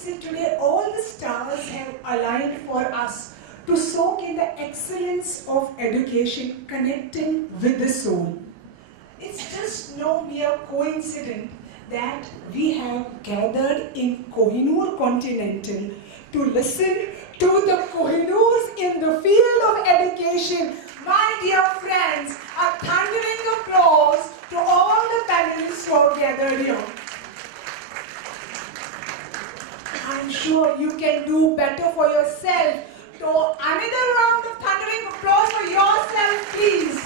say today all the stars have aligned for us to soak in the excellence of education connecting with the soul. It's just no mere coincidence that we have gathered in Kohinoor Continental to listen to the Kohinoors in the field of education. My dear friends, a thundering applause to all the panelists who are gathered here. I'm sure you can do better for yourself. So another round of thundering applause for yourself, please.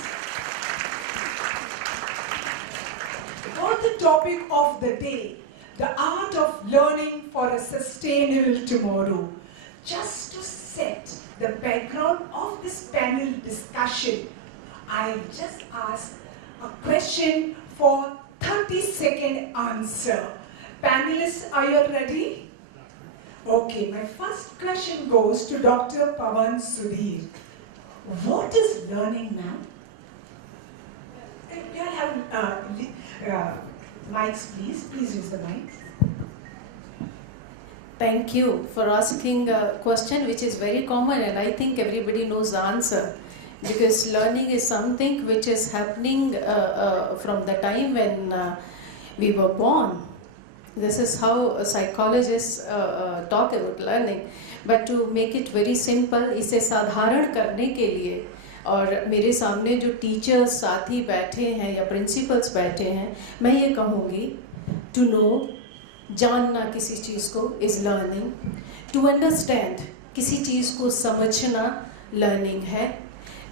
On the topic of the day, the art of learning for a sustainable tomorrow. Just to set the background of this panel discussion, I just ask a question for 30-second answer. Panelists, are you ready? Okay, my first question goes to Dr. Pawan Sudhir. What is learning, ma'am? Can I have mics, please? Please use the mics. Thank you for asking a question which is very common, and I think everybody knows the answer, because learning is something which is happening from the time when we were born. This is how psychologists talk about learning. But to make it very simple, इसे साधारण करने के लिए, और मेरे सामने जो teachers साथी बैठे हैं या प्रिंसिपल्स बैठे हैं, मैं ये कहूँगी, टू नो, जानना किसी चीज़ को इज़ लर्निंग, टू अंडरस्टैंड किसी चीज़ को समझना लर्निंग है,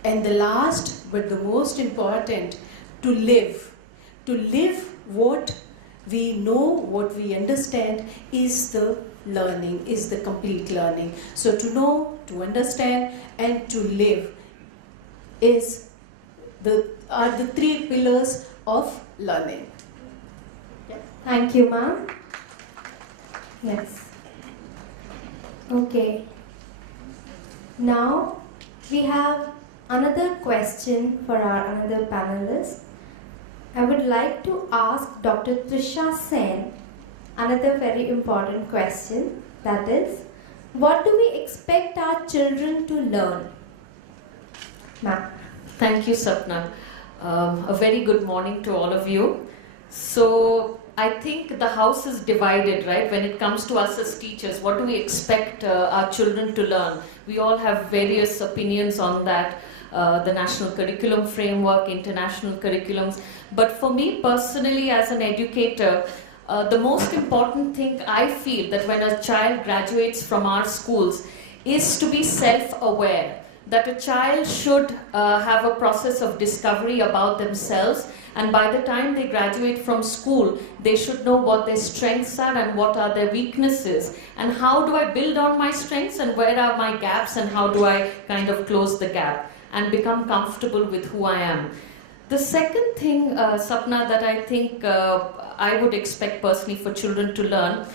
and the last but the most important, to live what we know, what we understand is the learning, is the complete learning. So to know, to understand and to live are the three pillars of learning. Yeah. Thank you, ma'am. Yes. Okay. Now we have another question for our another panelist. I would like to ask Dr. Trisha Sen another very important question, that is, what do we expect our children to learn? Ma'am. Thank you, Sapna. A very good morning to all of you. So I think the house is divided, right? When it comes to us as teachers, what do we expect our children to learn? We all have various opinions on that. The national curriculum framework, international curriculums. But for me personally as an educator, the most important thing I feel that when a child graduates from our schools is to be self-aware. That a child should have a process of discovery about themselves, and by the time they graduate from school, they should know what their strengths are and what are their weaknesses, and how do I build on my strengths and where are my gaps and how do I kind of close the gap and become comfortable with who I am. The second thing, Sapna, that I think I would expect personally for children to learn,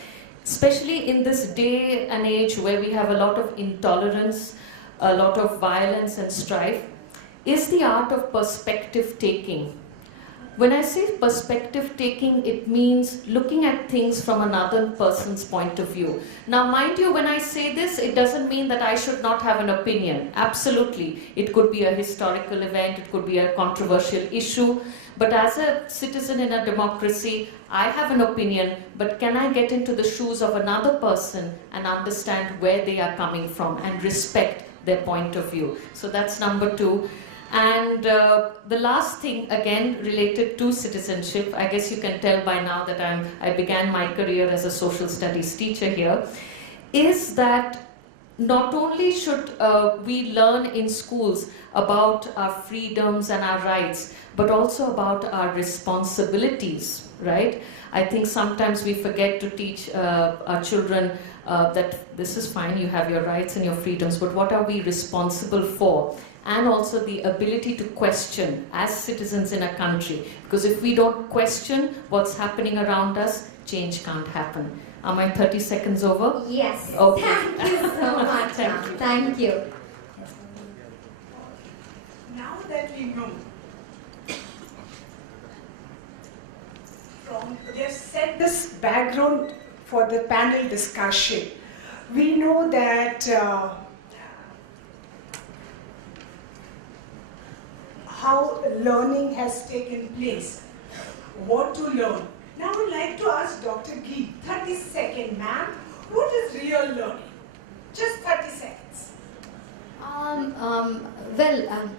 especially in this day and age where we have a lot of intolerance, a lot of violence and strife, is the art of perspective taking. When I say perspective taking, it means looking at things from another person's point of view. Now, mind you, when I say this, it doesn't mean that I should not have an opinion. Absolutely. It could be a historical event, it could be a controversial issue. But as a citizen in a democracy, I have an opinion, but can I get into the shoes of another person and understand where they are coming from and respect their point of view? So that's number two. And the last thing, again, related to citizenship, I guess you can tell by now that I began my career as a social studies teacher here, is that not only should we learn in schools about our freedoms and our rights, but also about our responsibilities, right? I think sometimes we forget to teach our children that this is fine, you have your rights and your freedoms, but what are we responsible for? And also the ability to question as citizens in a country. Because if we don't question what's happening around us, change can't happen. Are my 30 seconds over? Yes. Okay. Thank you so much. Thank you. Thank you. Now that we know, we have set this background for the panel discussion. We know that how learning has taken place, what to learn. Now I would like to ask Dr. Gee, 30 seconds, ma'am, what is real learning? Just 30 seconds.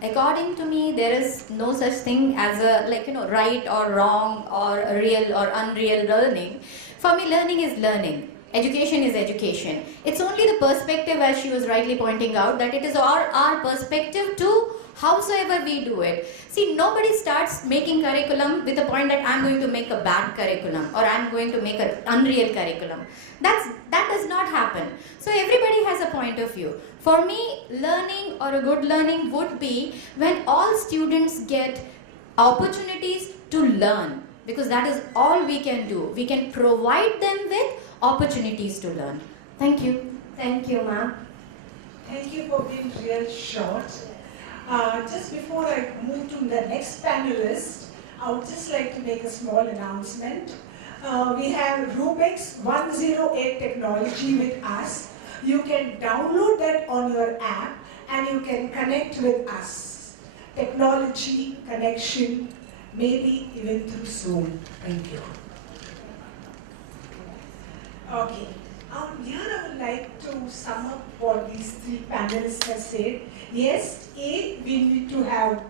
According to me, there is no such thing as a right or wrong or real or unreal learning. For me, learning is learning. Education is education. It's only the perspective, as she was rightly pointing out, that it is our perspective to howsoever we do it. See, nobody starts making curriculum with the point that I'm going to make a bad curriculum or I'm going to make an unreal curriculum. That does not happen. So everybody has a point of view. For me, learning or a good learning would be when all students get opportunities to learn, because that is all we can do. We can provide them with opportunities to learn. Thank you. Thank you, ma'am. Thank you for being real short. Just before I move to the next panelist, I would just like to make a small announcement. We have Rubix 108 technology with us. You can download that on your app and you can connect with us. Technology, connection, maybe even through Zoom. Thank you. Okay. Here I would like to sum up what these three panelists have said. Yes, A, we need to have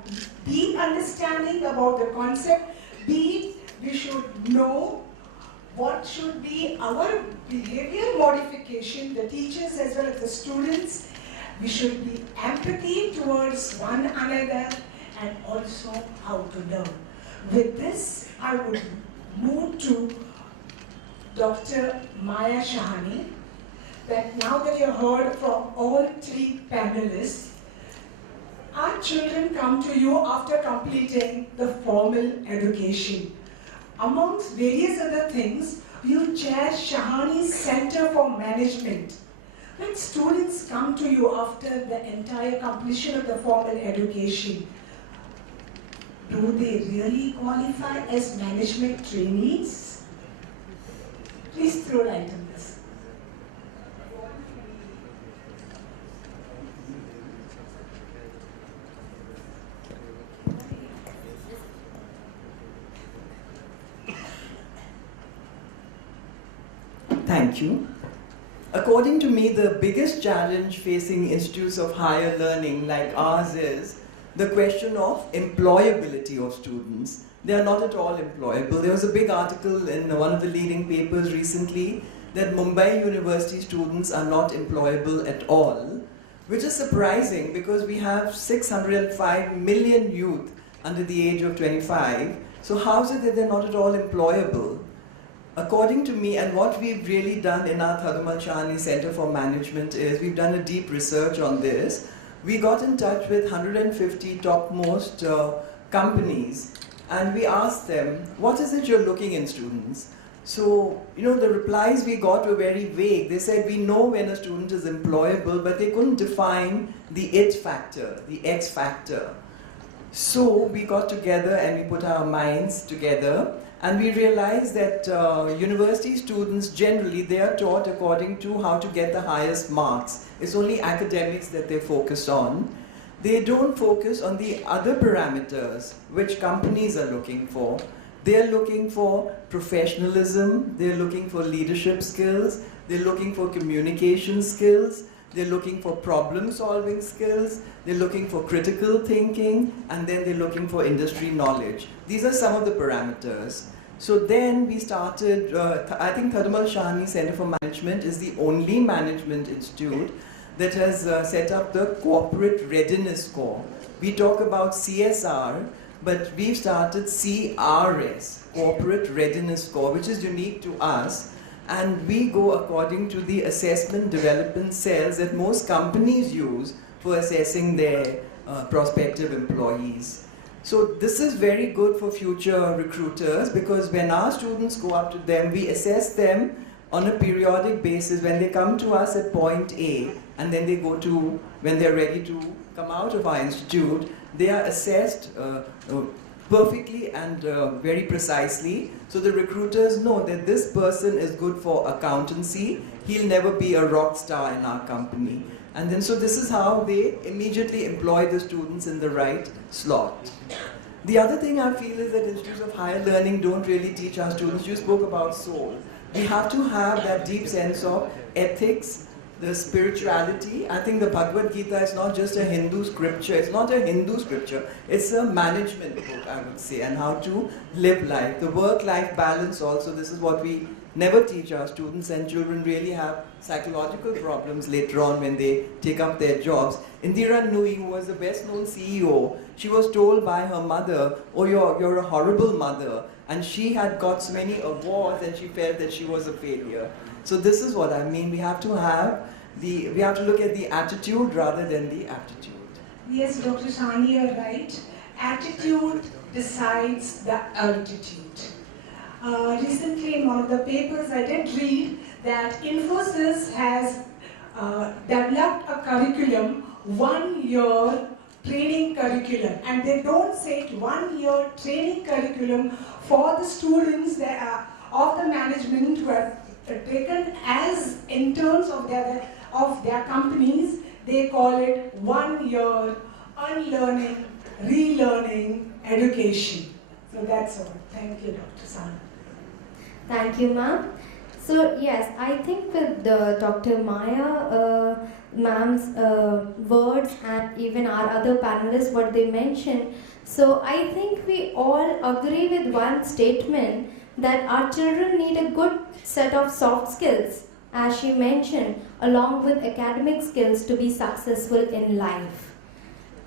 deep understanding about the concept. B, we should know what should be our behavior modification, the teachers as well as the students. We should be empathy towards one another and also how to learn. With this, I would move to Dr. Maya Shahani. That now that you heard from all three panelists, our children come to you after completing the formal education. Amongst various other things, you chair Shahani's Center for Management. When students come to you after the entire completion of the formal education, do they really qualify as management trainees? Please throw light on this. Thank you. According to me, the biggest challenge facing institutes of higher learning like ours is the question of employability of students. They are not at all employable. There was a big article in one of the leading papers recently that Mumbai University students are not employable at all, which is surprising because we have 605 million youth under the age of 25. So how is it that they're not at all employable? According to me, and what we've really done in our Thadumal Shahani Center for Management is we've done a deep research on this. We got in touch with 150 topmost companies and we asked them, what is it you're looking in students? So, the replies we got were very vague. They said, we know when a student is employable, but they couldn't define the it factor, the X factor. So we got together and we put our minds together. And we realized that university students generally, they are taught according to how to get the highest marks. It's only academics that they focus on. They don't focus on the other parameters which companies are looking for. They're looking for professionalism, they're looking for leadership skills, they're looking for communication skills, they're looking for problem-solving skills, they're looking for critical thinking, and then they're looking for industry knowledge. These are some of the parameters. So then we started, I think Thadumal Shahani Center for Management is the only management institute that has set up the Corporate Readiness Score. We talk about CSR, but we've started CRS, Corporate Readiness Score, which is unique to us. And we go according to the assessment development cells that most companies use for assessing their prospective employees. So this is very good for future recruiters because when our students go up to them, we assess them on a periodic basis when they come to us at point A and then they go to, when they're ready to come out of our institute, they are assessed perfectly and very precisely. So the recruiters know that this person is good for accountancy. He'll never be a rock star in our company. And then so this is how they immediately employ the students in the right slot. The other thing I feel is that institutes of higher learning don't really teach our students. You spoke about soul. We have to have that deep sense of ethics, the spirituality. I think the Bhagavad Gita is not just a Hindu scripture. It's not a Hindu scripture. It's a management book, I would say, and how to live life. The work-life balance also, this is what we never teach our students, and children really have psychological problems later on when they take up their jobs. Indira Nooyi, who was the best-known CEO, she was told by her mother, oh, you're a horrible mother. And she had got so many awards and she felt that she was a failure. So this is what I mean. We have to look at the attitude rather than the aptitude. Yes, Dr. Shani, you're right. Attitude decides the altitude. Recently in one of the papers I did read that Infosys has developed a curriculum, 1 year training curriculum, and they don't say it 1 year training curriculum for the students that are of the management who are taken as interns of their companies. They call it 1 year unlearning, relearning education. So that's all. Thank you, Dr. Sana. Thank you, ma'am. So yes, I think with Dr. Maya ma'am's words and even our other panelists, what they mentioned, so I think we all agree with one statement that our children need a good set of soft skills, as she mentioned, along with academic skills to be successful in life.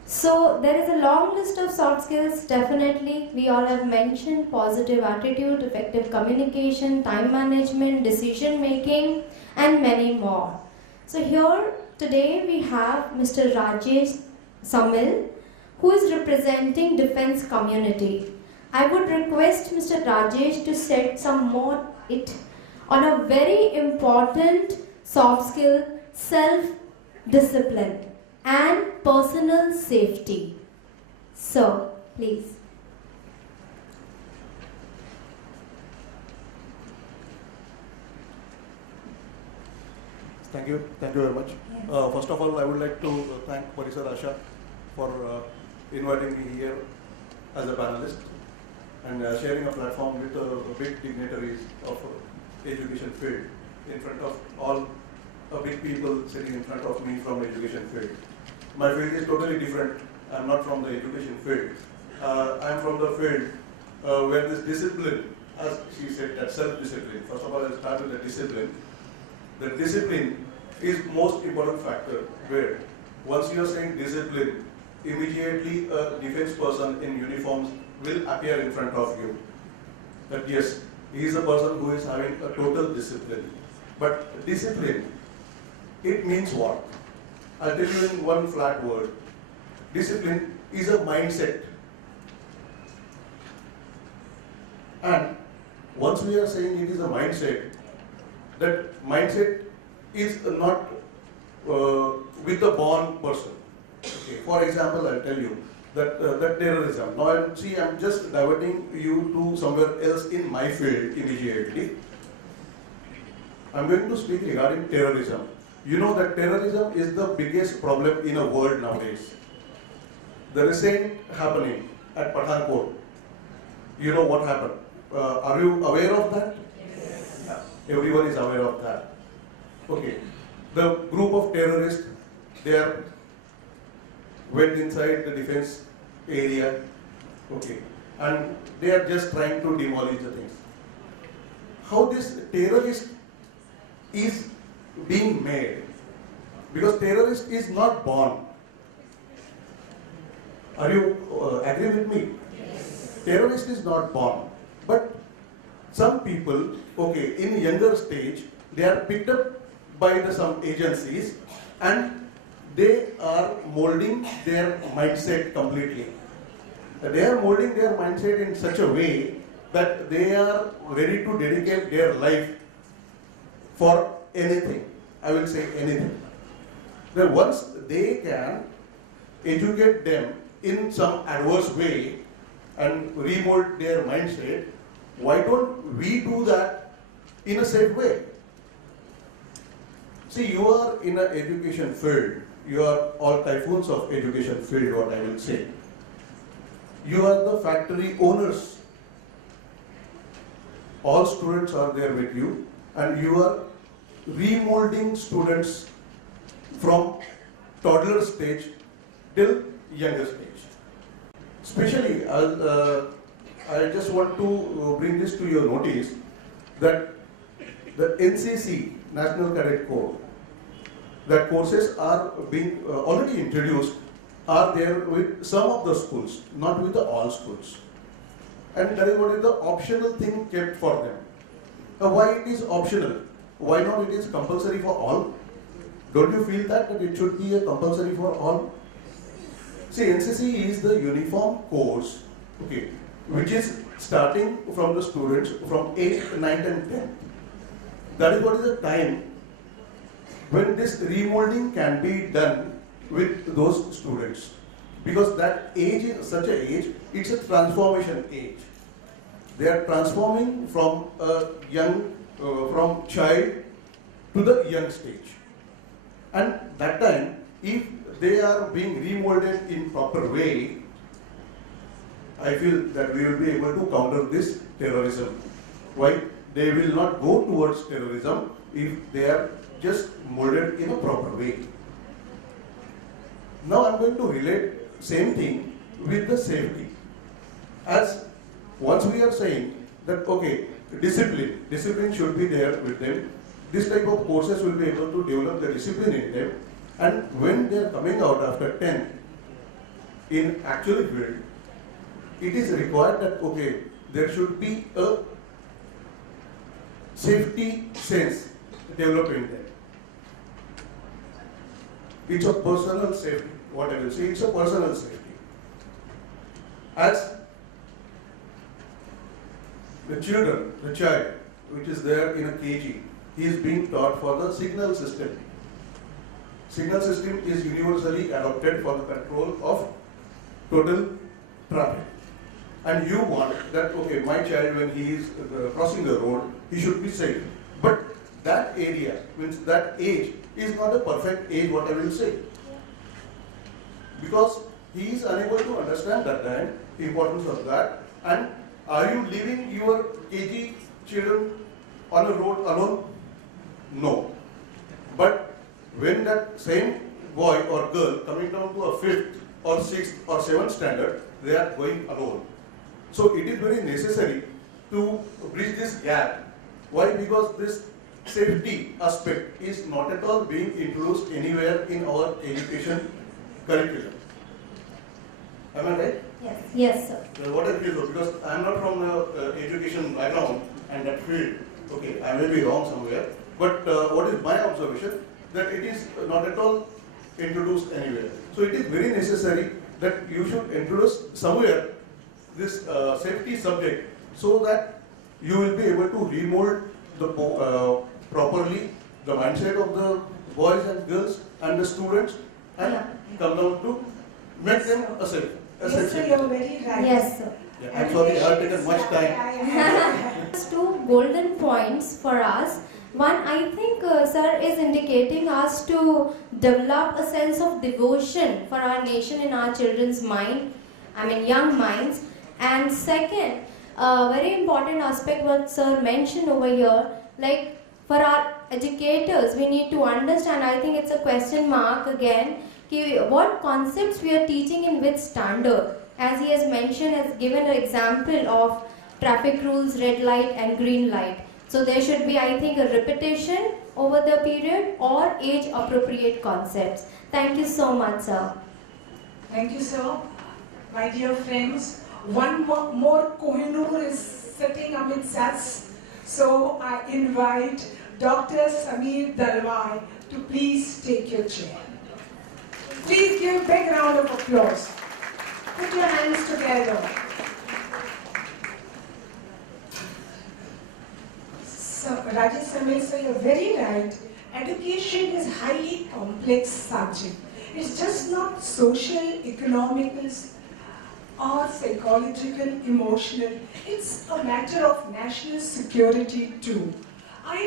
So there is a long list of soft skills, definitely. We all have mentioned positive attitude, effective communication, time management, decision making, and many more. So here today we have Mr. Rajesh Samil, who is representing defense community. I would request Mr. Rajesh to set some more on a very important soft skill, self-discipline and personal safety. So, please. Thank you very much. Yes. First of all, I would like to thank Parisar Asha for inviting me here as a panelist and sharing a platform with big dignitaries of education field in front of all big people sitting in front of me from education field. My field is totally different. I'm not from the education field. I'm from the field where this discipline, as she said, that self-discipline. First of all, I'll start with the discipline. The discipline is most important factor where once you are saying discipline, immediately a defense person in uniforms will appear in front of you. That yes, he is a person who is having a total discipline. But discipline, it means what? I'll tell you in one flat word. Discipline is a mindset. And once we are saying it is a mindset, that mindset is not with the born person. Okay. For example, I'll tell you that that terrorism. Now, I'm just diverting you to somewhere else in my field immediately. I'm going to speak regarding terrorism. You know that terrorism is the biggest problem in the world nowadays. The recent happening at Pathankot, you know what happened. Are you aware of that? Yes. Everyone is aware of that. Okay. The group of terrorists, they went inside the defense area, okay, and they are just trying to demolish the things. How this terrorist is being made? Because terrorist is not born. Are you agree with me? Yes. Terrorist is not born. But some people, okay, in younger stage, they are picked up by some agencies and they are molding their mindset completely. They are molding their mindset in such a way that they are ready to dedicate their life for anything. I will say anything. Then once they can educate them in some adverse way, and remold their mindset, why don't we do that in a safe way? See, you are in an education field, you are all typhoons of education field, what I will say. You are the factory owners. All students are there with you, and you are remolding students from toddler stage till younger stage. Especially, I just want to bring this to your notice that the NCC, National Cadet Corps, that courses are being already introduced, are there with some of the schools, not with the all schools. And that is what is the optional thing kept for them. Why it is optional? Why not it is compulsory for all? Don't you feel that it should be a compulsory for all? See, NCC is the uniform course, okay, which is starting from the students from 8th, 9th and 10th. That is what is the time when this remolding can be done with those students. Because that age is such an age, it's a transformation age. They are transforming from a young, from child to the young stage. And that time, if they are being remolded in proper way, I feel that we will be able to counter this terrorism. Why? They will not go towards terrorism if they are just molded in a proper way. Now I'm going to relate same thing with the safety. As once we are saying that, okay, discipline should be there with them, this type of courses will be able to develop the discipline in them, and when they are coming out after 10 in actual field, it is required that, okay, there should be a safety sense developed in them. It's a personal safety, what I will say, it's a personal safety. As the child, which is there in a KG, he is being taught for the signal system. Signal system is universally adopted for the control of total traffic. And you want that, okay, my child, when he is crossing the road, he should be safe. But that area, means that age, is not a perfect age, what I will say. Because he is unable to understand that time, the importance of that. And are you leaving your KG children on a road alone? No. But when that same boy or girl coming down to a 5th or 6th or 7th standard, they are going alone. So it is very necessary to bridge this gap. Why? Because this safety aspect is not at all being introduced anywhere in our education curriculum. Am I right? Yes. Yes, sir. What I feel though, because I am not from the education background and that field, okay, I may be wrong somewhere, but what is my observation, that it is not at all introduced anywhere. So it is very necessary that you should introduce somewhere this safety subject so that you will be able to remold the properly the mindset of the boys and girls and the students and come down to make them a safe. Yes, sir, you're very right. Yes, sir. Yeah, I'm sorry, I have taken much time. Just 2 golden points for us. One, I think sir is indicating us to develop a sense of devotion for our nation in our children's mind, young minds. And second, very important aspect what sir mentioned over here, like for our educators, we need to understand, I think it's a question mark again, what concepts we are teaching in which standard. As he has mentioned, has given an example of traffic rules, red light and green light. So there should be, I think, a repetition over the period or age appropriate concepts. Thank you so much, sir. Thank you, sir. My dear friends, one more Kohinoor is sitting amidst us. So I invite Dr. Sameer Dalwai to please take your chair. Please give a big round of applause. Put your hands together. So, Rajesh Sameer, sir, you're very right. Education is a highly complex subject. It's just not social, economical, or psychological, emotional. It's a matter of national security too. I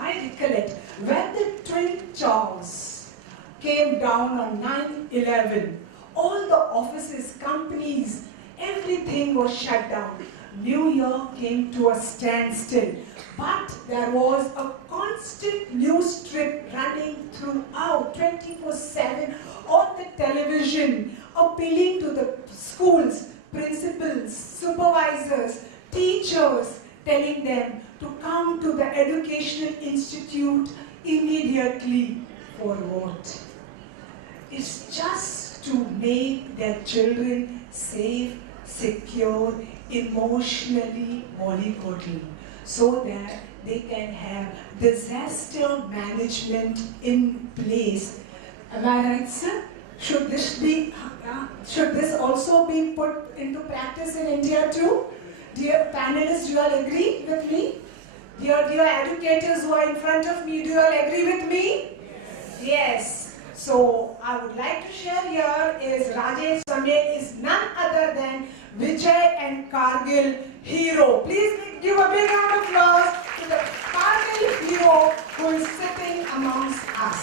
recollect when the Twin Towers came down on 9/11, all the offices, companies, everything was shut down. New York came to a standstill. But there was a constant news strip running throughout 24/7 on the television, appealing to the schools, principals, supervisors, teachers, telling them to come to the educational institute immediately. For what? It's just to make their children safe, secure, emotionally mollycoddled, so that they can have disaster management in place. Am I right, sir? Should this also be put into practice in India too? Dear panelists, do you all agree with me? Dear educators who are in front of me, do you all agree with me? Yes. So I would like to share here is Rajesh Samir is none other than Vijay and Kargil hero. Please give a big round of applause to the Kargil hero who is sitting amongst us.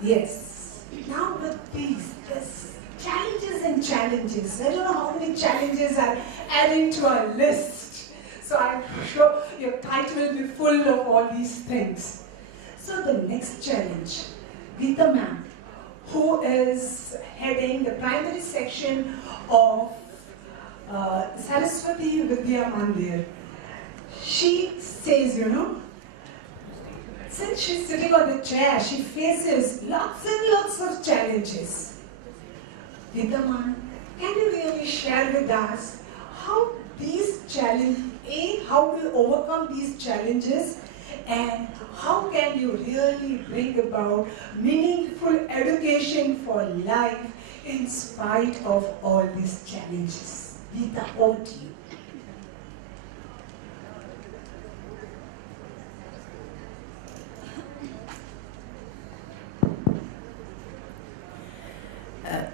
Yes. Now with these challenges and challenges, I don't know how many challenges are adding to our list. So I'm sure your title will be full of all these things. So the next challenge, Geeta ma'am, who is heading the primary section of Saraswati Vidya Mandir, she says, since she's sitting on the chair, she faces lots and lots of challenges. Geeta ma'am, can you really share with us how these challenges, how do you overcome these challenges? And how can you really bring about meaningful education for life in spite of all these challenges? Geeta, over to you.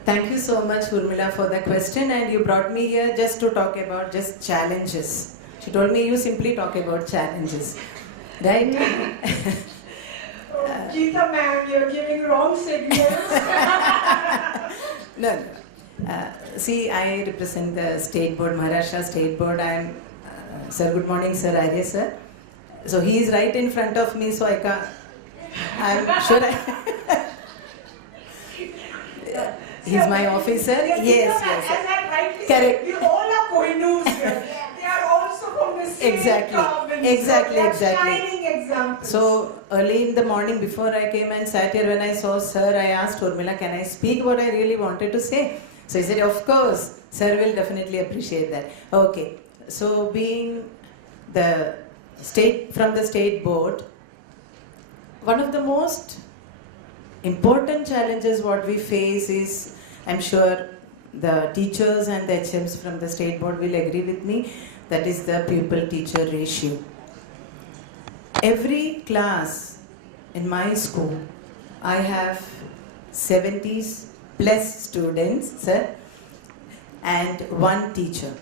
Thank you so much, Urmila, for the question, and you brought me here just to talk about just challenges. She told me you simply talk about challenges. Right? Geeta ma'am, you're giving wrong signals. No. See, I represent the state board, Maharashtra State Board. I'm, sir, good morning, sir, Arya sir. So he is right in front of me, so I'm sure he's my officer. Yes. As I rightly Correct. said, we all are Kohinoors here. They are also from the same province. Exactly. So they are shining examples. So early in the morning before I came and sat here, when I saw sir, I asked Urmila, can I speak what I really wanted to say? So he said, of course, sir will definitely appreciate that. Okay, so being from the state board, one of the most important challenges what we face is, I'm sure the teachers and the HMs from the state board will agree with me, that is the pupil-teacher ratio. Every class in my school, I have 70 plus students, sir, and one teacher.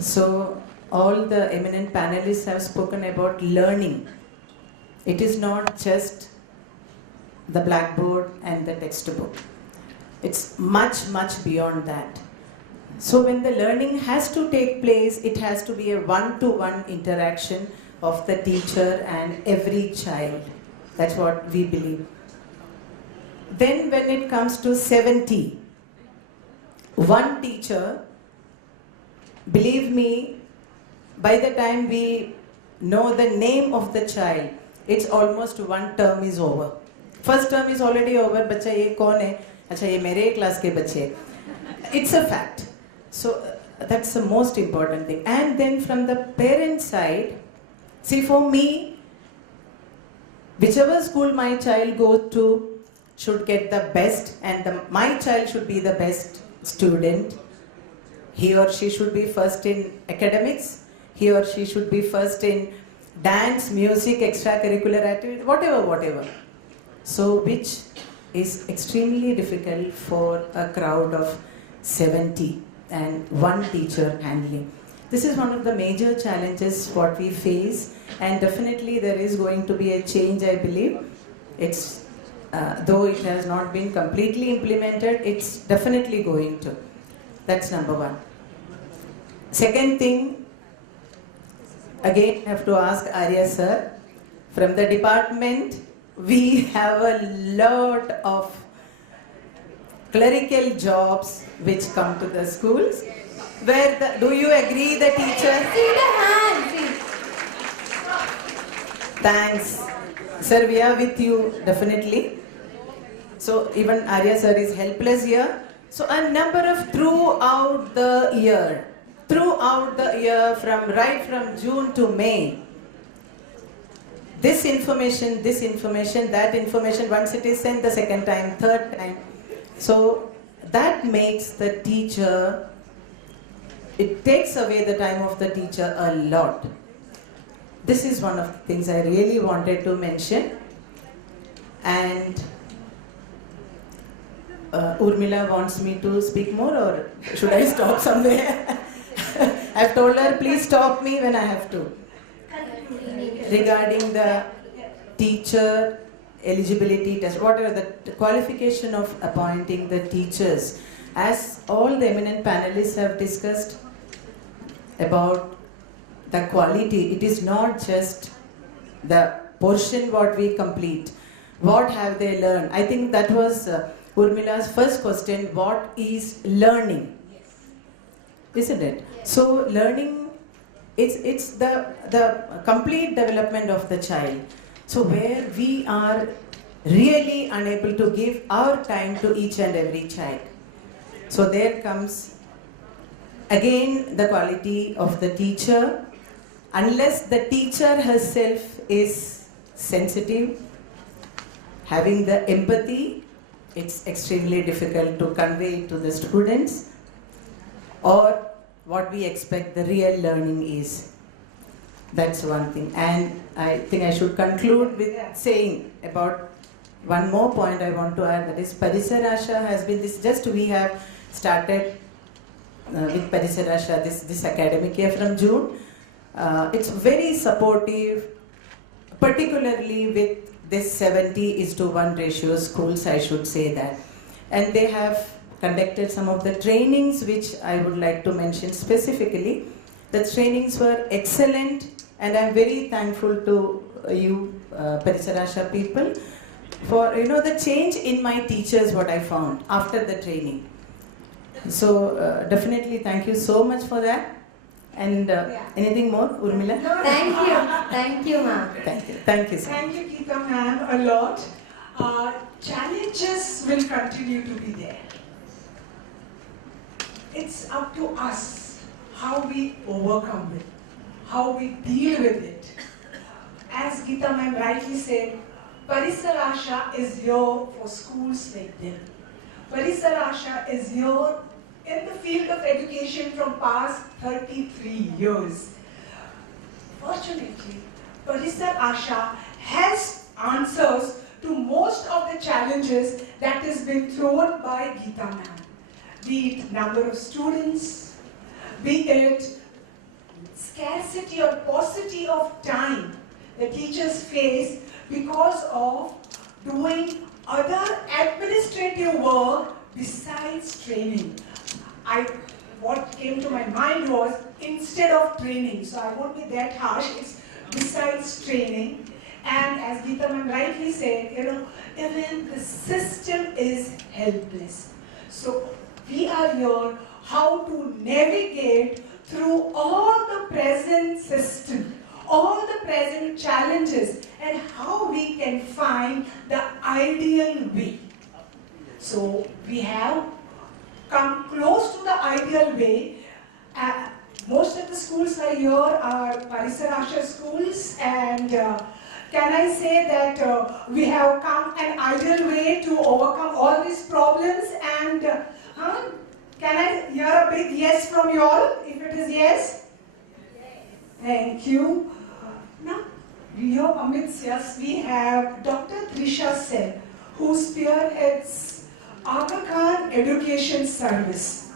So all the eminent panelists have spoken about learning. It is not just the blackboard and the textbook. It's much, much beyond that. So when the learning has to take place, it has to be a one-to-one interaction of the teacher and every child. That's what we believe. Then when it comes to 70, one teacher, believe me, by the time we know the name of the child, it's almost one term is over. First term is already over, bacha ye kaun hai? Acha ye mere class ke bache. It's a fact. So that's the most important thing. And then from the parent side, see, for me, whichever school my child goes to should get the best, and my child should be the best student. He or she should be first in academics. He or she should be first in dance, music, extracurricular activity, whatever. So which is extremely difficult for a crowd of 70 and one teacher handling. This is one of the major challenges what we face, and definitely there is going to be a change, I believe. It's though it has not been completely implemented, it's definitely going to. That's number one. Second thing, again I have to ask Arya sir, from the department we have a lot of clerical jobs which come to the schools. Do you agree, the teacher? See the hand, see. Thanks. Sir, we are with you, definitely. So even Arya sir is helpless here. So a number of throughout the year, right from June to May, this information, that information, once it is sent the second time, third time. So that makes the teacher, it takes away the time of the teacher a lot. This is one of the things I really wanted to mention. And Urmila wants me to speak more, or should I stop somewhere? I've told her, please stop me when I have to. Regarding the teacher eligibility test, what are the qualification of appointing the teachers? As all the eminent panelists have discussed about the quality, it is not just the portion what we complete. What have they learned? I think that was Urmila's first question, what is learning? Isn't it? So learning, it's the complete development of the child. So where we are really unable to give our time to each and every child. So there comes again the quality of the teacher. Unless the teacher herself is sensitive, having the empathy, it's extremely difficult to convey to the students, or what we expect the real learning is. That's one thing. And I think I should conclude with saying about one more point I want to add, that is Parisar Asha has been this, just we have started with Parisar Asha this academic year from June. It's very supportive, particularly with this 70:1 ratio schools, I should say that. And they have conducted some of the trainings which I would like to mention specifically. The trainings were excellent, and I'm very thankful to you, Parisar Asha people, for the change in my teachers what I found after the training. So definitely thank you so much for that. And anything more, Urmila? Thank you, ma'am. Thank you, sir. Thank you, Geeta ma'am, a lot. Challenges will continue to be there. It's up to us how we overcome it, how we deal with it. As Geeta ma'am rightly said, Parisar Asha is here for schools like them. Parisar Asha is here in the field of education from past 33 years. Fortunately, Parisar Asha has answers to most of the challenges that has been thrown by Geeta ma'am. Be it number of students, be it scarcity or paucity of time the teachers face because of doing other administrative work besides training. What came to my mind was instead of training, so I won't be that harsh, it's besides training. And as Geeta ma'am rightly said, even the system is helpless. So we are here how to navigate through all the present system, all the present challenges, and how we can find the ideal way. So we have come close to the ideal way. Most of the schools I here are Parisar Asha schools, and can I say that we have come an ideal way to overcome all these problems? And can I hear a big yes from you all, if it is yes? Thank you. Now, here amidst us we have Dr. Trisha Sen, who spearheads Aga Khan Education Service.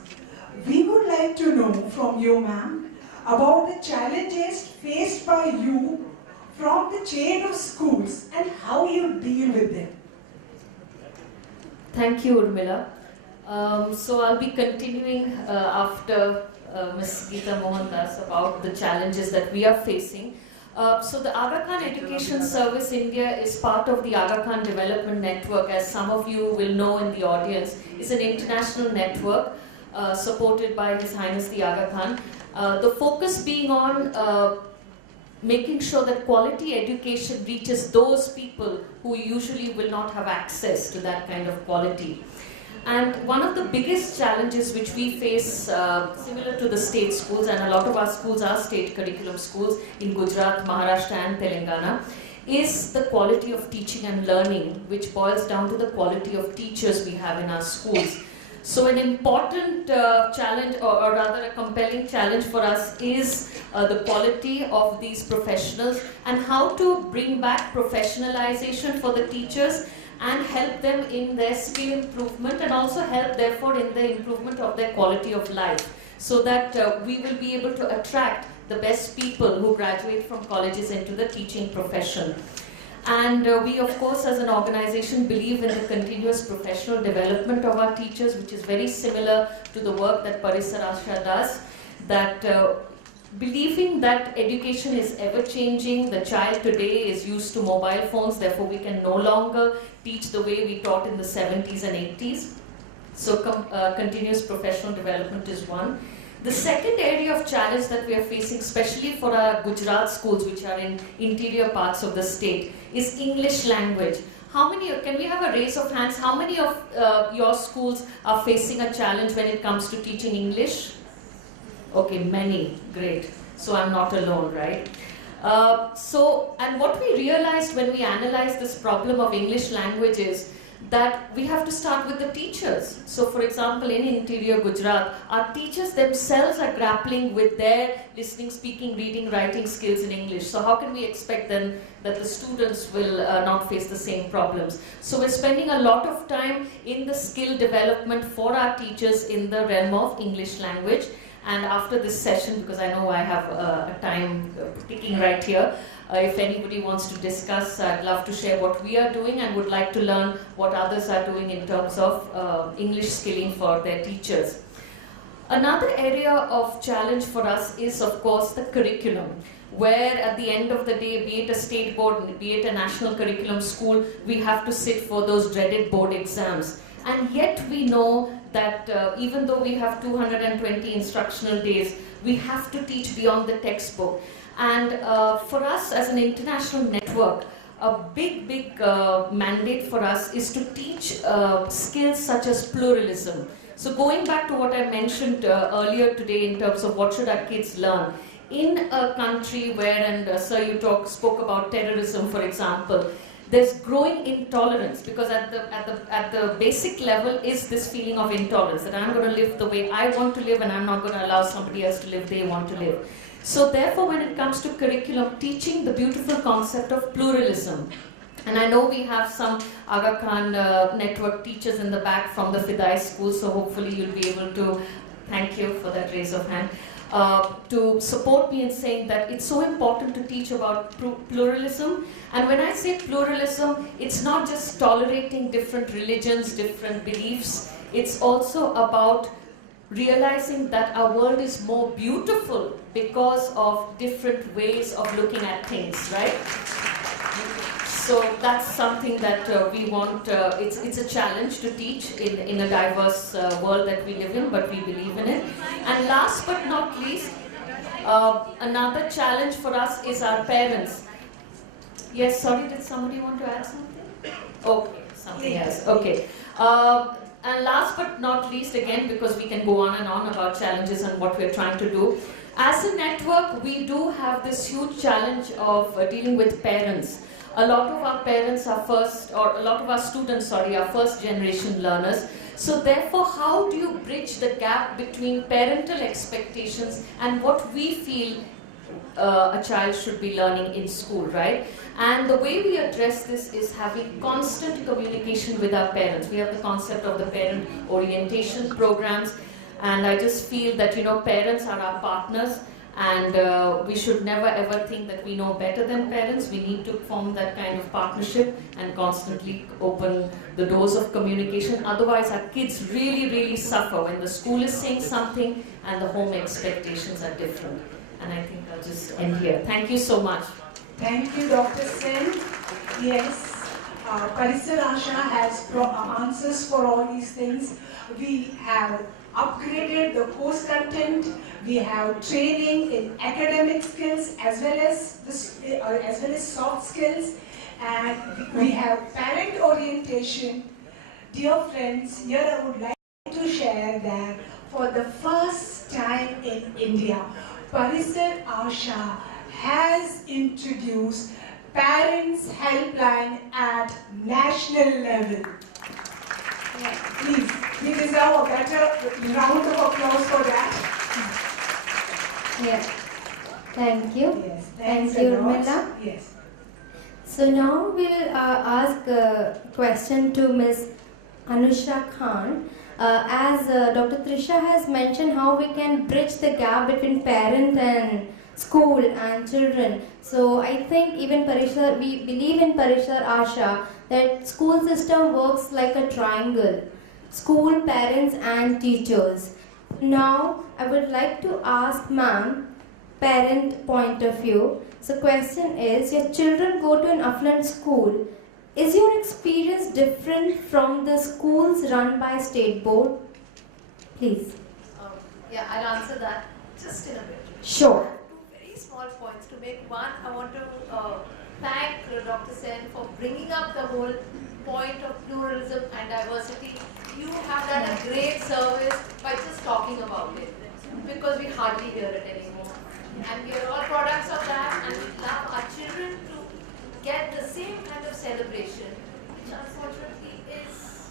We would like to know from you, ma'am, about the challenges faced by you from the chain of schools and how you deal with them. Thank you, Urmila. So I'll be continuing after Ms. Geeta Mohandas about the challenges that we are facing. So the Aga Khan Education Service India is part of the Aga Khan Development Network, as some of you will know in the audience. It's an international network supported by His Highness the Aga Khan. The focus being on making sure that quality education reaches those people who usually will not have access to that kind of quality. And one of the biggest challenges which we face, similar to the state schools, and a lot of our schools are state curriculum schools in Gujarat, Maharashtra and Telangana, is the quality of teaching and learning, which boils down to the quality of teachers we have in our schools. So an important challenge, or rather a compelling challenge for us, is the quality of these professionals and how to bring back professionalization for the teachers and help them in their skill improvement, and also help therefore in the improvement of their quality of life, so that we will be able to attract the best people who graduate from colleges into the teaching profession. And we, of course, as an organization, believe in the continuous professional development of our teachers, which is very similar to the work that Parisar Asha does, that believing that education is ever changing. The child today is used to mobile phones, therefore we can no longer teach the way we taught in the 70s and 80s. So continuous professional development is one. The second area of challenge that we are facing, especially for our Gujarat schools, which are in interior parts of the state, is English language. How many, can we have a raise of hands, how many of your schools are facing a challenge when it comes to teaching English? Okay, many, great. So I'm not alone, right? And what we realized when we analyzed this problem of English language is that we have to start with the teachers. So for example, in interior Gujarat, our teachers themselves are grappling with their listening, speaking, reading, writing skills in English. So how can we expect then that the students will not face the same problems? So we're spending a lot of time in the skill development for our teachers in the realm of English language. And after this session, because I know I have a time ticking right here, if anybody wants to discuss, I'd love to share what we are doing and would like to learn what others are doing in terms of English skilling for their teachers. Another area of challenge for us is, of course, the curriculum, where at the end of the day, be it a state board, be it a national curriculum school, we have to sit for those dreaded board exams. And yet we know that even though we have 220 instructional days, we have to teach beyond the textbook. And for us as an international network, a big mandate for us is to teach skills such as pluralism. So going back to what I mentioned earlier today in terms of what should our kids learn, in a country where, and sir, you spoke about terrorism, for example, there's growing intolerance, because at the basic level is this feeling of intolerance, that I'm going to live the way I want to live and I'm not going to allow somebody else to live they want to live. So therefore, when it comes to curriculum, teaching the beautiful concept of pluralism. And I know we have some Aga Khan network teachers in the back from the Fidai school, so hopefully you'll be able to, thank you for that raise of hand, to support me in saying that it's so important to teach about pluralism. And when I say pluralism, it's not just tolerating different religions, different beliefs. It's also about realizing that our world is more beautiful because of different ways of looking at things, right? So that's something that we want, it's a challenge to teach in a diverse world that we live in, but we believe in it. And last but not least, another challenge for us is our parents. Yes, sorry, did somebody want to add something? Okay, something else, okay. And last but not least, again, because we can go on and on about challenges and what we're trying to do, as a network, we do have this huge challenge of dealing with parents. A lot of our parents are a lot of our students, are first generation learners. So therefore, how do you bridge the gap between parental expectations and what we feel a child should be learning in school, right? And the way we address this is having constant communication with our parents. We have the concept of the parent orientation programs, and I just feel that, you know, parents are our partners, and we should never ever think that we know better than parents. We need to form that kind of partnership and constantly open the doors of communication. Otherwise, our kids really suffer when the school is saying something and the home expectations are different. And I think I'll just end here. Thank you so much. Thank you, Dr. Sen. Yes, Parisar Asha has answers for all these things. We have upgraded the course content. We have training in academic skills as well as soft skills, and we have parent orientation. Dear friends, here I would like to share that for the first time in India, Parisar Asha has introduced Parents Helpline at national level. Please, we deserve a better round of applause for that. Yeah. Thank you. Yes, Thank thanks you, a lot. Urmila. Yes. So now we'll ask a question to Ms. Anusha Khan. As Dr. Trisha has mentioned, how we can bridge the gap between parent and school and children. So I think even Parisar, we believe in Parisar Asha that school system works like a triangle: school, parents and teachers. Now I would like to ask ma'am, parent point of view. So question is, your children go to an affluent school. Is your experience different from the schools run by state board? Please. Yeah, I'll answer that just in a bit. Sure. Two very small points to make. One, I want to thank Dr. Sen for bringing up the whole point of pluralism and diversity. You have done a great service by just talking about it, because we hardly hear it anymore. And we are all products of that, and we love our children to get the same kind of celebration, which unfortunately is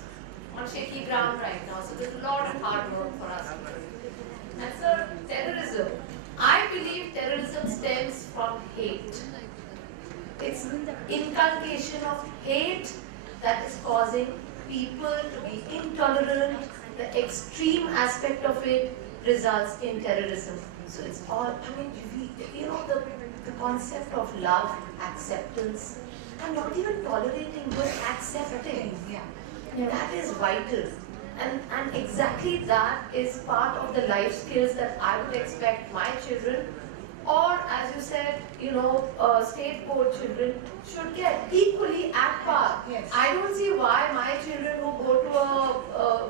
on shaky ground right now. So there's a lot of hard work for us. And sir, terrorism. I believe terrorism stems from hate. It's inculcation of hate that is causing people to be intolerant. The extreme aspect of it results in terrorism. So it's all, I mean, you know, the concept of love, acceptance, and not even tolerating, but accepting. Yeah. That is vital. And exactly that is part of the life skills that I would expect my children, or as you said, you know, state board children should get equally at par. Yes. I don't see why my children who go to a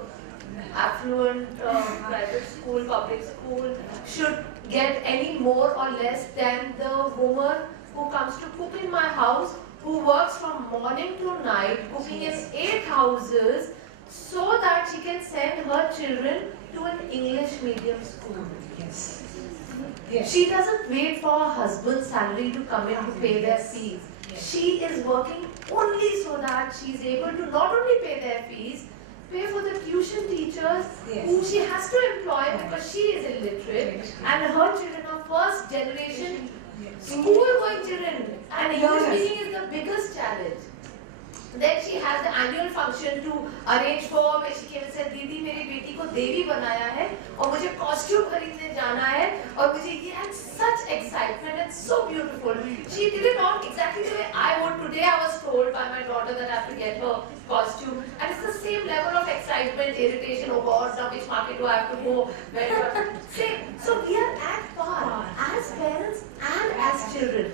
affluent private school, public school, should get any more or less than the woman who comes to cook in my house, who works from morning to night, cooking in 8 houses, so that she can send her children to an English medium school. Yes. Yes. She doesn't wait for her husband's salary to come in to pay their fees. She is working only so that she is able to not only pay their fees, pay for the tuition teachers who she has to employ because she is illiterate, and her children are first generation school going children, and English speaking is the biggest challenge. Then she has the annual function to arrange for, where she came and said, दीदी मेरी बेटी को देवी बनाया है और मुझे costume खरीदने जाना है और मुझे ये had such excitement and so beautiful. She did it all exactly the way I would. Today I was told by my daughter that I have to get her costume, and it's the same level of excitement, irritation. Oh God, now which market do I have to go? Where do I have to? Same. So we are at par as parents and as children.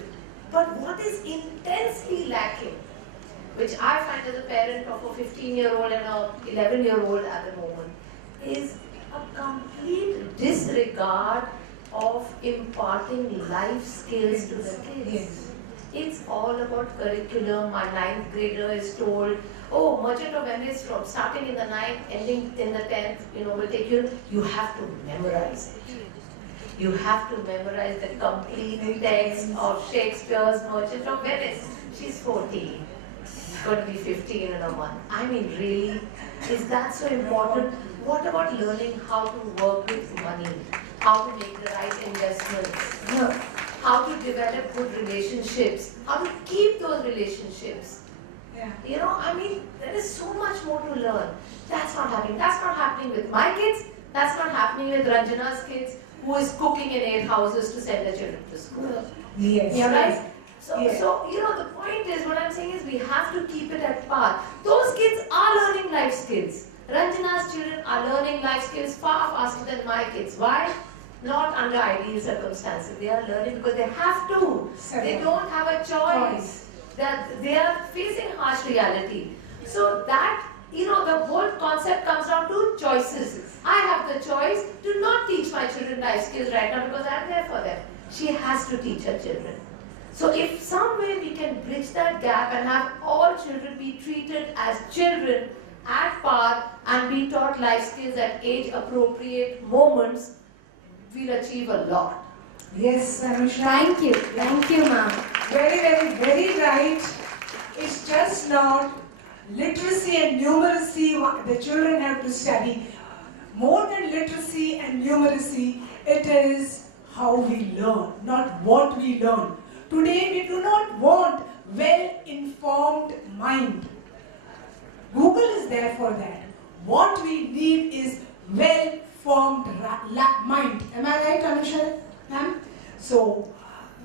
But what is intensely lacking, which I find as a parent of a 15-year-old and a 11-year-old at the moment, is a complete disregard of imparting life skills to the kids. Yes. It's all about curriculum. My 9th grader is told, oh, Merchant of Venice, from starting in the 9th, ending in the 10th, you know, will take you have to memorize it. You have to memorize the complete text of Shakespeare's Merchant of Venice. She's 14. Going to be 15 in a month. I mean, really, is that so important? What about learning how to work with money? How to make the right investments? how to develop good relationships, how to keep those relationships. Yeah. You know, I mean, there is so much more to learn. That's not happening. That's not happening with my kids. That's not happening with Ranjana's kids, who is cooking in 8 houses to send their children to school. Yes. Yeah, right? So, Yes. so, you know, the point is, what I'm saying is we have to keep it at par. Those kids are learning life skills. Ranjana's children are learning life skills far faster than my kids. Why? Not under ideal circumstances. They are learning because they have to. They don't have a choice. They are facing harsh reality. So that, you know, the whole concept comes down to choices. I have the choice to not teach my children life skills right now because I am there for them. She has to teach her children. So if some way we can bridge that gap and have all children be treated as children at par and be taught life skills at age appropriate moments, we'll achieve a lot. Yes, Anusha. Thank you, ma'am. Very, very, very right. It's just not literacy and numeracy what the children have to study. More than literacy and numeracy, it is how we learn, not what we learn. Today we do not want well-informed mind. Google is there for that. What we need is well-formed mind. Am I right, Anusha, ma'am? So,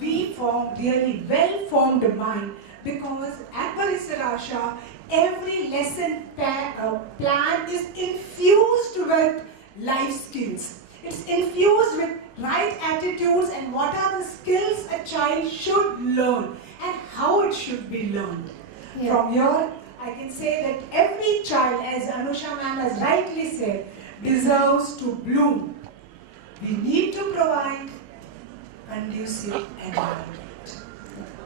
we form really well-formed mind because at Parisarasha, every lesson plan is infused with life skills. It's infused with right attitudes and what are the skills a child should learn and how it should be learned. Yeah. From here, I can say that every child, as Anusha ma'am has rightly said, deserves to bloom. We need to provide conducive environment.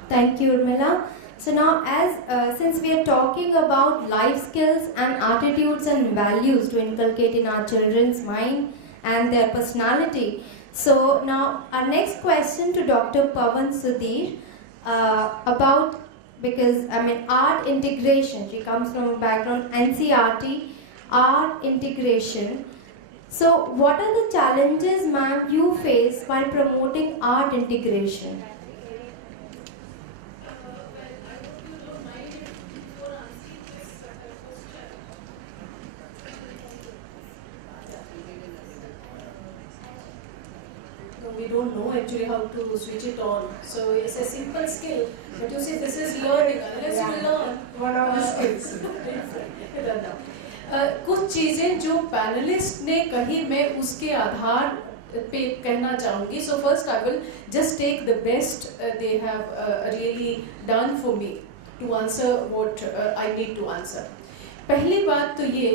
Thank you, Urmila. So now, as since we are talking about life skills and attitudes and values to inculcate in our children's mind and their personality, so now our next question to Dr. Pawan Sudhir about, because I mean art integration. She comes from a background NCERT, art integration. So what are the challenges, ma'am, you face while promoting art integration? We don't know actually how to switch it on. So it's a simple skill, but you see this is learning. Unless you learn, What are the skills? कुछ चीजें जो panelist ने कही मैं उसके आधार पे कहना चाहूँगी. So first I will just take the best they have really done for me to answer what I need to answer. पहली बात तो ये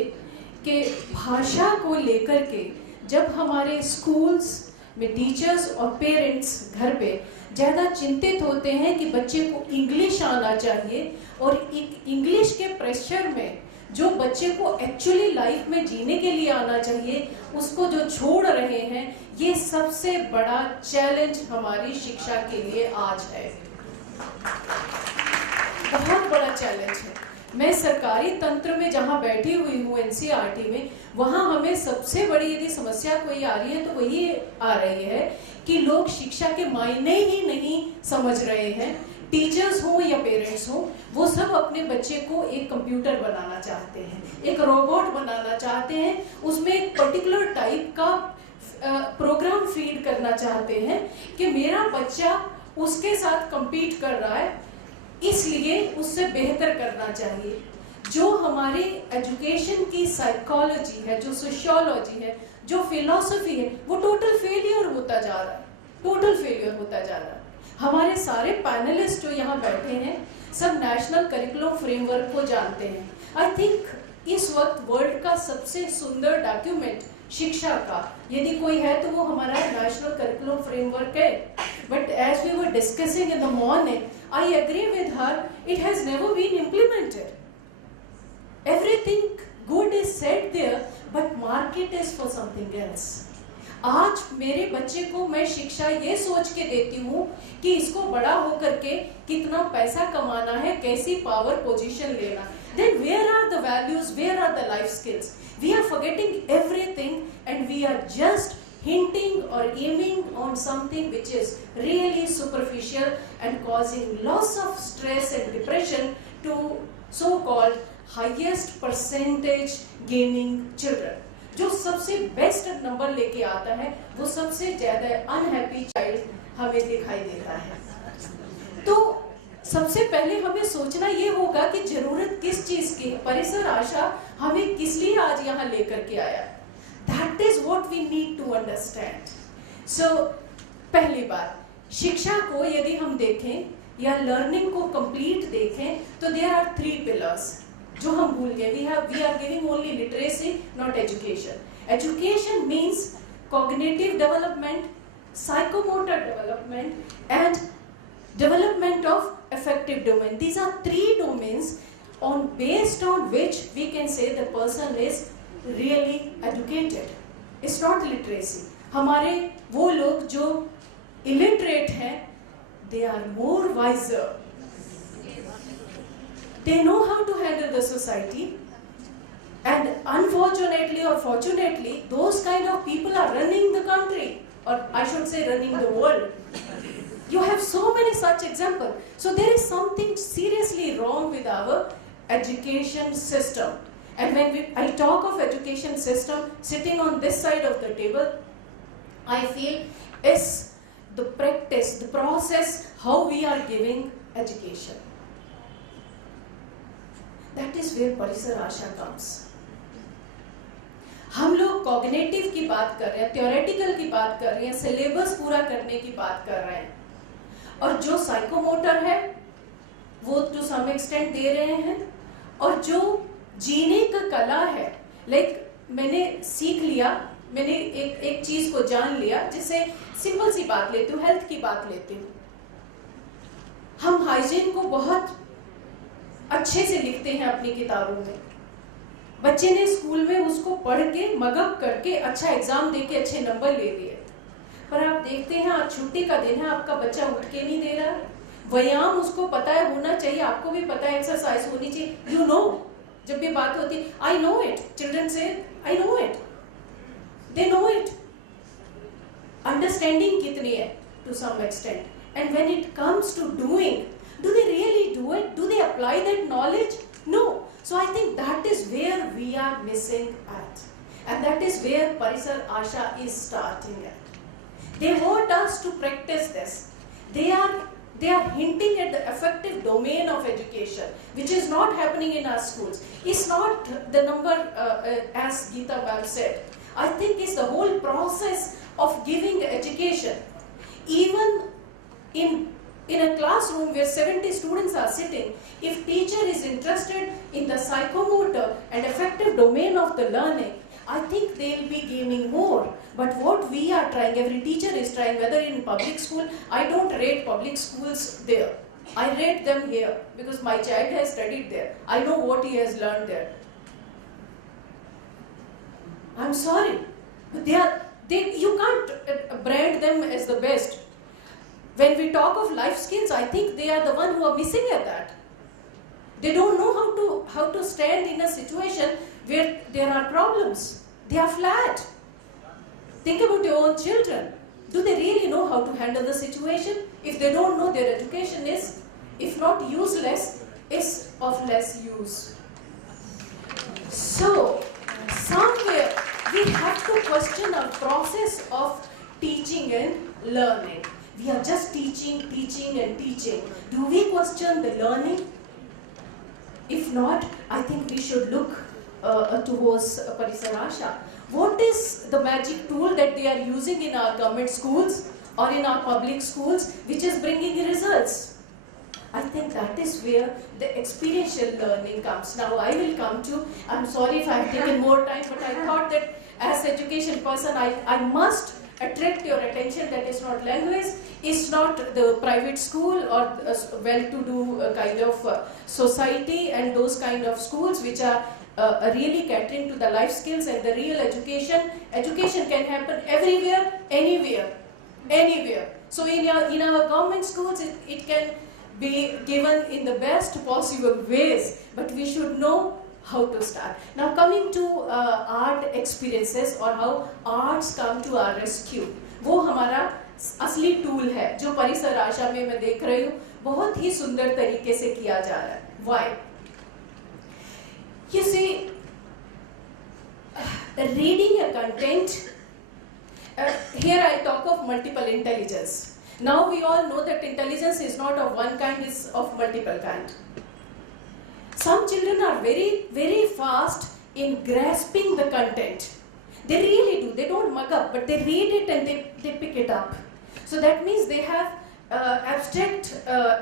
कि भाषा को लेकर के जब हमारे स्कूल्स में टीचर्स और पेरेंट्स घर पे ज़्यादा चिंतित होते हैं कि बच्चे को इंग्लिश आना चाहिए और इंग्लिश के प्रेशर में जो बच्चे को एक्चुअली लाइफ में जीने के लिए आना चाहिए उसको जो छोड़ रहे हैं, ये सबसे बड़ा चैलेंज हमारी शिक्षा के लिए आज है. बहुत बड़ा चैलेंज है. मैं सरकारी तंत्र में जहाँ बैठी हुई हूँ NCERT में, वहाँ हमें सबसे बड़ी यदि समस्या कोई आ रही है तो वही आ रही है कि लोग शिक्षा के मायने ही नहीं समझ रहे हैं. टीचर्स हो या पेरेंट्स हो, वो सब अपने बच्चे को एक कंप्यूटर बनाना चाहते हैं, एक रोबोट बनाना चाहते हैं, उसमें एक पर्टिकुलर टाइप का प्रोग्राम फीड करना चाहते हैं कि मेरा बच्चा उसके साथ compete कर रहा है, इसलिए उससे बेहतर करना चाहिए. जो हमारी एजुकेशन की साइकोलॉजी है, जो सोशियोलॉजी है, जो फिलॉसफी है, वो टोटल फेलियर होता जा रहा है. टोटल फेलियर होता जा रहा है. हमारे सारे पैनलिस्ट जो यहाँ बैठे हैं सब नेशनल करिकुलम फ्रेमवर्क को जानते हैं. आई थिंक इस वक्त वर्ल्ड का सबसे सुंदर डॉक्यूमेंट शिक्षा का यदि कोई है तो वो हमारा नेशनल करिकुलम फ्रेमवर्क है. But as we were discussing in the morning, I agree with her, it has never been implemented. Everything good is said there, but market is for something else. आज मेरे बच्चे को मैं शिक्षा ये सोच के देती हूँ कि इसको बड़ा होकर के कितना पैसा कमाना है, कैसी पावर पोजीशन लेना. Then where are the values, where are the life skills? We are forgetting everything and we are just hinting or aiming on something which is really superficial and causing lots of stress and depression to so-called highest percentage gaining children. जो सबसे best number लेके आता है वो सबसे ज्यादा unhappy child हमें दिखाई देता है. तो सबसे पहले हमें सोचना ये होगा कि जरूरत किस चीज की है. परिसर आशा हमें किस लिए आज यहाँ लेकर के आया. That is what we need to understand. So पहली बात, शिक्षा को यदि हम देखें या लर्निंग को कंप्लीट देखें तो there are 3 pillars जो हम भूल गए. We are giving only literacy, not education. Education means cognitive development, psychomotor development, and development of affective domain. These are 3 domains based on which we can say the person is really educated. It's not literacy. हमारे वो लोग जो illiterate हैं, they are more wiser. They know how to handle the society, and unfortunately or fortunately, those kind of people are running the country, or I should say running the world. You have so many such examples. So there is something seriously wrong with our education system. And when I talk of education system, sitting on this side of the table, I feel is the practice, the process, how we are giving education. That is where Parisar Asha comes. हम लोग cognitive की बात कर रहे हैं, theoretical की बात कर रहे हैं, सिलेबस पूरा करने की बात कर रहे हैं, और जो साइकोमोटर है वो टू सम एक्सटेंट दे रहे हैं, और जो जीने का कला है, मैंने सीख लिया, मैंने एक चीज को जान लिया. जैसे सिंपल सी बात लेती हूँ, हेल्थ की बात लेती हूँ. हम हाइजीन को बहुत अच्छे से लिखते हैं अपनी किताबों में. बच्चे ने स्कूल में उसको पढ़ के मगअप करके अच्छा एग्जाम दे के अच्छे नंबर ले लिए, पर आप देखते हैं आज छुट्टी का दिन है, आपका बच्चा उठ के नहीं दे रहा. व्यायाम उसको पता है, होना चाहिए, आपको भी पता है, एक्सरसाइज होनी चाहिए. यू नो, जब भी बात होती है, आई नो इट, चिल्ड्रन से I know it, they know it. Understanding कितनी है to some extent, and when it comes to doing, do they really do it? Do they apply that knowledge? No. So I think that is where we are missing at, and that is where Parisar Asha is starting at. They want us to practice this. They are hinting at the effective domain of education, which is not happening in our schools. It's not the number as Geeta ma'am said. I think it's the whole process of giving education. Even in a classroom where 70 students are sitting, if teacher is interested in the psychomotor and affective domain of the learning, I think they'll be gaining more. But what we are trying, every teacher is trying, whether in public school, I don't rate public schools there. I rate them here because my child has studied there. I know what he has learned there. I'm sorry, but you can't brand them as the best. When we talk of life skills, I think they are the one who are missing at that. They don't know how to stand in a situation where there are problems. They are flat. Think about your own children. Do they really know how to handle the situation? If they don't know, their education is, if not useless, is of less use. So, somewhere we have to question our process of teaching and learning. We are just teaching and teaching. Do we question the learning? If not, I think we should look towards Parisar Asha. What is the magic tool that they are using in our government schools or in our public schools which is bringing results? I think that is where the experiential learning comes. Now I will come to, I'm sorry if I have taken more time, but I thought that as education person, I must attract your attention that it's not language, it's not the private school or well-to-do kind of society and those kind of schools which are really catering to the life skills and the real education. Education can happen everywhere, anywhere. So in our government schools, it can be given in the best possible ways, but we should know how to start. Now coming to art experiences or how arts come to our rescue, वो हमारा असली tool है जो परिसर आशा में मैं देख रही हूँ बहुत ही सुंदर तरीके से किया जा रहा है. Why? You see, reading a content, here I talk of multiple intelligence. Now we all know that intelligence is not of one kind, it's of multiple kind. Some children are very, very fast in grasping the content. They really do. They don't mug up, but they read it and they pick it up. So that means they have abstract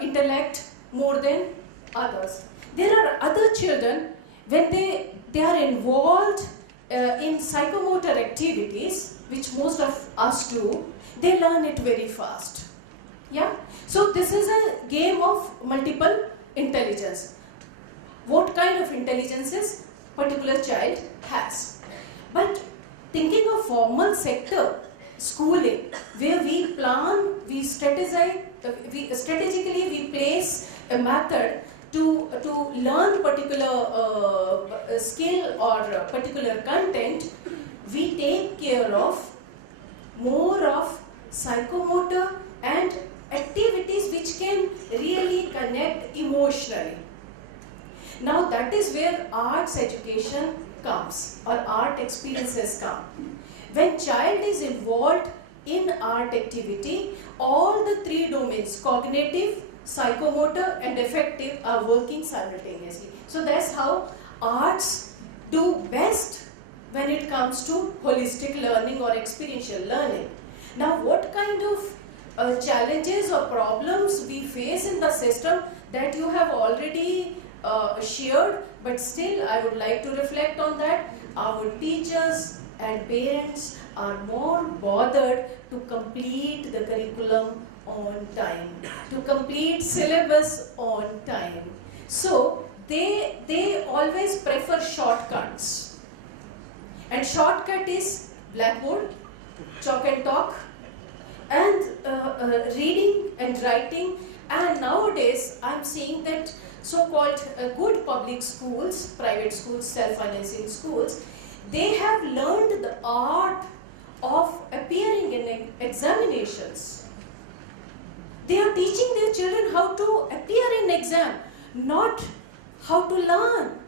intellect more than others. There are other children, when they are involved in psychomotor activities, which most of us do, they learn it very fast. Yeah? So this is a game of multiple intelligence. What kind of intelligences particular child has. But thinking of formal sector schooling, where we plan, we strategize, strategically we place a method to learn particular skill or particular content, we take care of more of psychomotor and activities which can really connect emotionally. Now that is where arts education comes or art experiences come. When child is involved in art activity, all the three domains, cognitive, psychomotor and affective, are working simultaneously. So that's how arts do best when it comes to holistic learning or experiential learning. Now what kind of challenges or problems we face in the system, that you have already shared, but still I would like to reflect on that. Our teachers and parents are more bothered to complete the curriculum on time, to complete syllabus on time. So they always prefer shortcuts. And shortcut is blackboard, chalk and talk, and reading and writing. And nowadays I'm seeing that so-called good public schools, private schools, self-financing schools, they have learned the art of appearing in examinations. They are teaching their children how to appear in exam, not how to learn.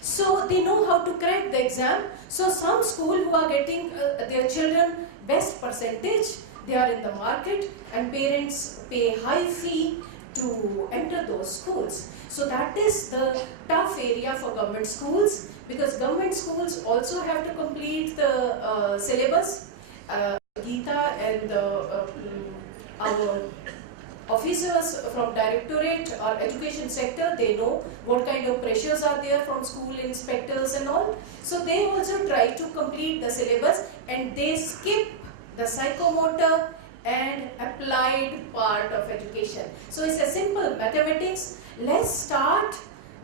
So they know how to crack the exam. So some school who are getting their children best percentage, they are in the market and parents pay high fee to enter those schools. So that is the tough area for government schools, because government schools also have to complete the syllabus. Geeta and our officers from directorate or education sector, they know what kind of pressures are there from school inspectors and all. So they also try to complete the syllabus and they skip the psychomotor and applied part of education. So it's a simple mathematics. Let's start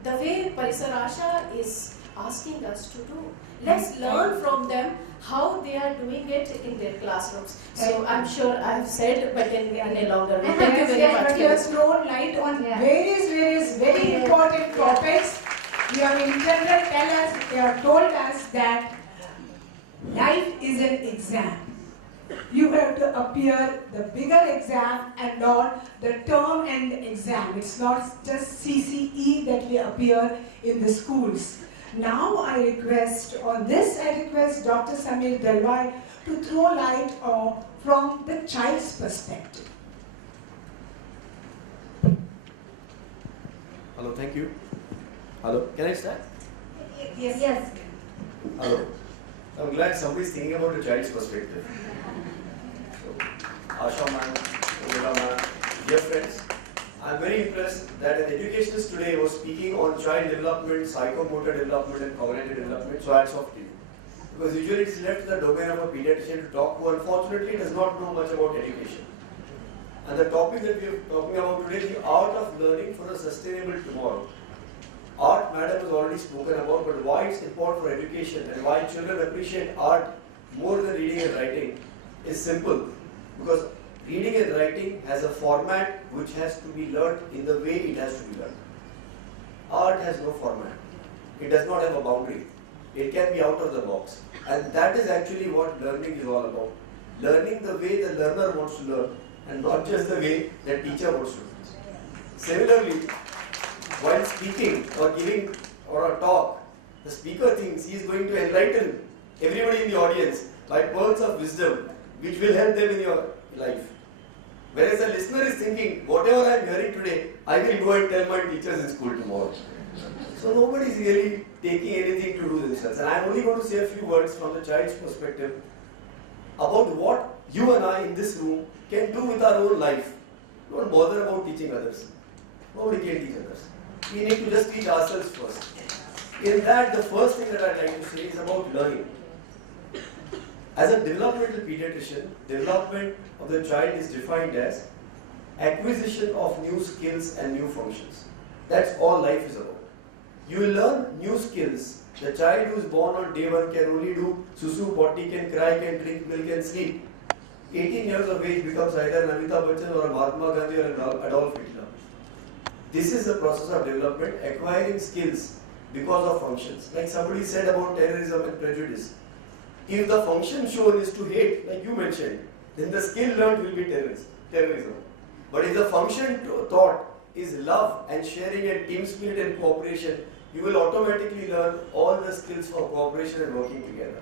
the way Parisar Asha is asking us to do. Let's learn from them how they are doing it in their classrooms. So I'm sure I have said, but in a longer way. Thank you very much. But you have thrown light on various very important topics. You have in general told us that life is an exam. You have to appear the bigger exam and not the term end exam. It's not just CCE that we appear in the schools. Now I request Dr. Samir Dalwai to throw light from the child's perspective. Hello, thank you. Hello, can I start? Yes. Hello. I'm glad somebody's thinking about the child's perspective. So, Asha ma'am, Urmila ma'am, dear friends, I'm very impressed that an educationist today was speaking on child development, psychomotor development and cognitive development, so hats off to you. Because usually it's left to the domain of a pediatrician to talk, who unfortunately does not know much about education. And the topic that we are talking about today is the art of learning for a sustainable tomorrow. Art, madam has already spoken about, but why it's important for education and why children appreciate art more than reading and writing is simple. Because reading and writing has a format which has to be learnt in the way it has to be learnt. Art has no format. It does not have a boundary. It can be out of the box. And that is actually what learning is all about. Learning the way the learner wants to learn and not just the way the teacher wants to learn. Similarly, while speaking or giving or a talk, the speaker thinks he is going to enlighten everybody in the audience by pearls of wisdom which will help them in your life. Whereas the listener is thinking, whatever I am hearing today, I will go and tell my teachers in school tomorrow. So nobody is really taking anything to do themselves. And I am only going to say a few words from the child's perspective about what you and I in this room can do with our own life. Don't bother about teaching others. Nobody can teach others. We need to just teach ourselves first. In that, the first thing that I'd like to say is about learning. As a developmental pediatrician, development of the child is defined as acquisition of new skills and new functions. That's all life is about. You will learn new skills. The child who is born on day one can only do susu, potty, can cry, can drink milk and sleep. 18 years of age becomes either an Amitabh Bachchan or a Mahatma Gandhi or an Adolf Hitler. This is the process of development, acquiring skills because of functions. Like somebody said about terrorism and prejudice. If the function shown is to hate, like you mentioned, then the skill learned will be terrorism. But if the function taught is love and sharing and team spirit and cooperation, you will automatically learn all the skills for cooperation and working together.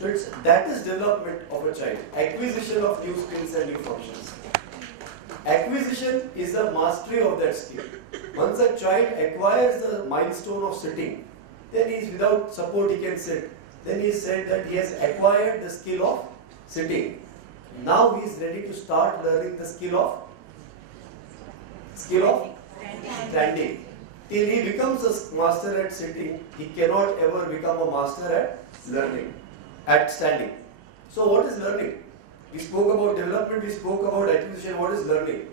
So that is development of a child, acquisition of new skills and new functions. Acquisition is the mastery of that skill. Once a child acquires the milestone of sitting, then he is without support he can sit. Then he said that he has acquired the skill of sitting. Now he is ready to start learning the skill of standing. Till he becomes a master at sitting, he cannot ever become a master at learning, at standing. So what is learning? We spoke about development, we spoke about acquisition. What is learning?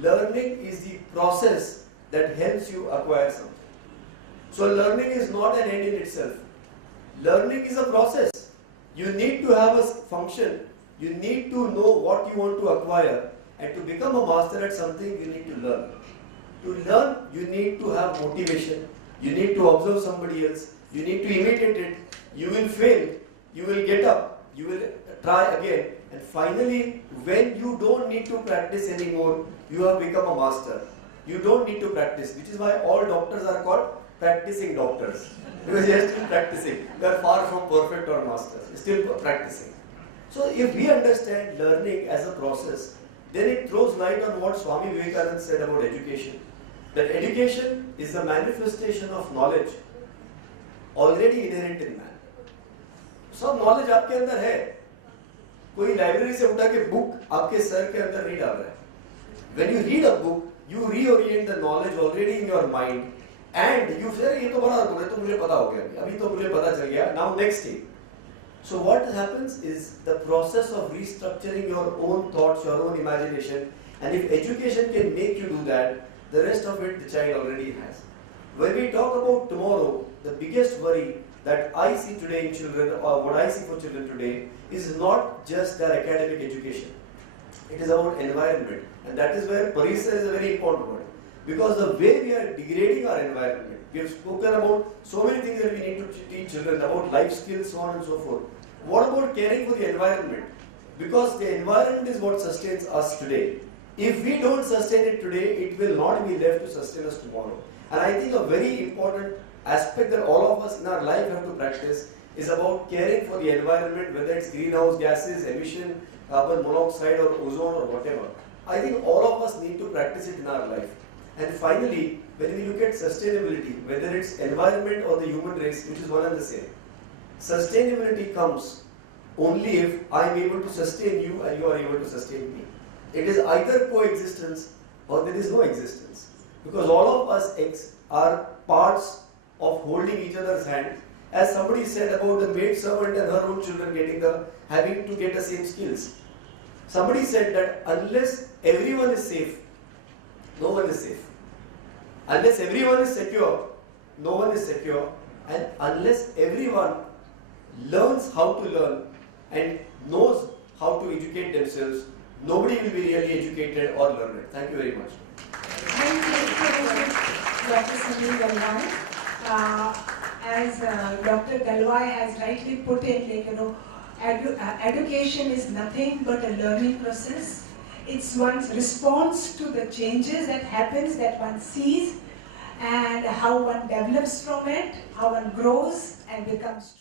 Learning is the process that helps you acquire something. So learning is not an end in itself. Learning is a process. You need to have a function. You need to know what you want to acquire. And to become a master at something, you need to learn. To learn, you need to have motivation. You need to observe somebody else. You need to imitate it. You will fail. You will get up. You will try again. And finally, when you don't need to practice anymore, you have become a master. You don't need to practice, which is why all doctors are called practicing doctors. Because they are still practicing. They are far from perfect or masters. Still practicing. So if we understand learning as a process, then it throws light on what Swami Vivekananda said about education. That education is the manifestation of knowledge already inherent in man. सब knowledge आपके अंदर है. कोई library से उठा के book आपके sir के अंदर नहीं डाल रहा है. When you read a book, you reorient the knowledge already in your mind, and you say, ये तो बड़ा बोल रहे तो मुझे पता हो गया. अभी तो मुझे पता चल गया. Now next day. So what happens is the process of restructuring your own thoughts, your own imagination, and if education can make you do that, the rest of it the child already has. When we talk about tomorrow, the biggest worry that I see today in children, or what I see for children today, is not just their academic education. It is about environment, and that is where Parisa is a very important word. Because the way we are degrading our environment, we have spoken about so many things that we need to teach children, about life skills, so on and so forth. What about caring for the environment? Because the environment is what sustains us today. If we don't sustain it today, it will not be left to sustain us tomorrow. And I think a very important aspect that all of us in our life have to practice is about caring for the environment, whether it's greenhouse gases, emission, carbon monoxide or ozone or whatever. I think all of us need to practice it in our life. And finally, when we look at sustainability, whether it's environment or the human race, which is one and the same, sustainability comes only if I am able to sustain you and you are able to sustain me. It is either coexistence or there is no existence. Because all of us are parts of holding each other's hand. As somebody said about the maid servant and her own children having to get the same skills. Somebody said that unless everyone is safe, no one is safe. Unless everyone is secure, no one is secure. And unless everyone learns how to learn and knows how to educate themselves, nobody will be really educated or learned. Thank you very much. Thank you, Dr. Sunil Galwan. as Dr. Galwai has rightly put in, like, you know, education is nothing but a learning process. It's one's response to the changes that happens, that one sees, and how one develops from it, how one grows and becomes strong.